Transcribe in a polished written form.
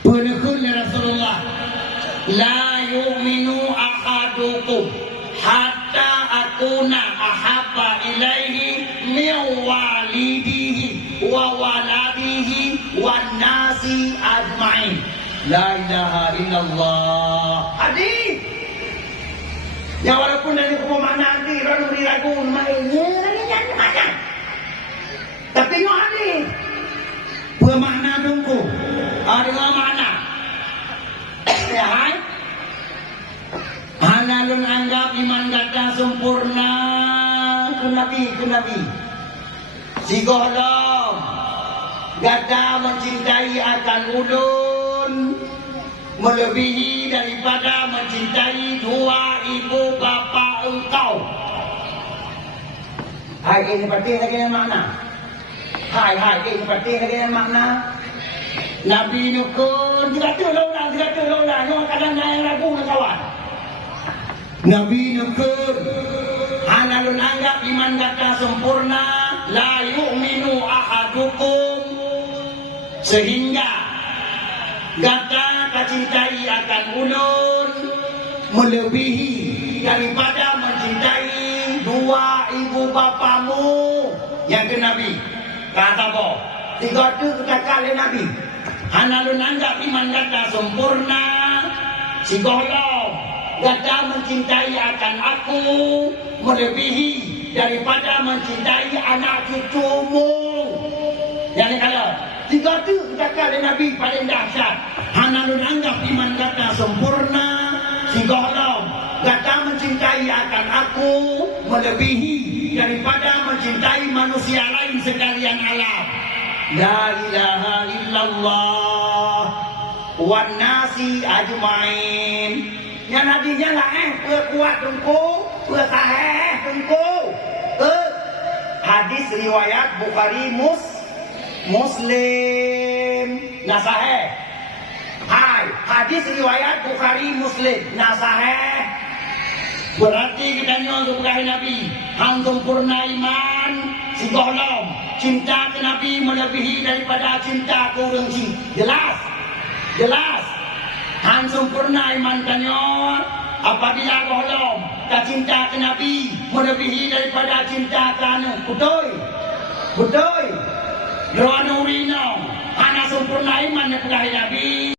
Penekun ya Rasulullah, la yu'minu ahadukum hatta akuna ahabba ilaihi min walidihi wa waladihi wan nasi ajma'in. La ilaha illallah. Hadis. Ya walaupun dari hukum mana nanti orang ragu mainnya lagi mana. Tapi no hadis. Bermakna dongku. Ada makna. Ya hai. Hanalun anggap iman kata sempurna ke Nabi. Si golong kata mencintai akan ulun melebihi daripada mencintai dua ibu bapa engkau. Hai ini penting lagi yang makna. Hai ini penting lagi yang makna. Nabi nukun tidak ulang, yang kadang yang ragu dengan kawan. Nabi nukun hanalun anggap iman kata sempurna la yu'minu ahadukum sehingga kata cintai akan ulun melebihi daripada mencintai dua ibu bapamu. Yang ke Nabi kata apa? Tiga tu kita kali Nabi hanalun anggap iman kata sempurna si golong kata mencintai akan aku melebihi daripada mencintai anak cucumu. Yang kalau tiga tu kita kali Nabi paling dahsyat. Hanalun anggap iman kata sempurna si golong kata mencintai akan aku melebihi daripada mencintai manusia lain sekalian alam. La ilaha illallah wan nasi ajmain. Yang nadinya lah kuat tungku, sahih tungku. Hadis riwayat Bukhari Muslim nasaheh. Hai, hadis riwayat Bukhari Muslim nasaheh. Berarti kita nyuruh kepada Nabi hang sempurna iman si golong cinta ke Nabi melebihi daripada cinta ke orang si. Jelas hang sempurna iman kanyo apabila golong tak cinta ke Nabi melebihi daripada cinta ke anu Betul Rono Rino hana sempurna iman kepada Nabi.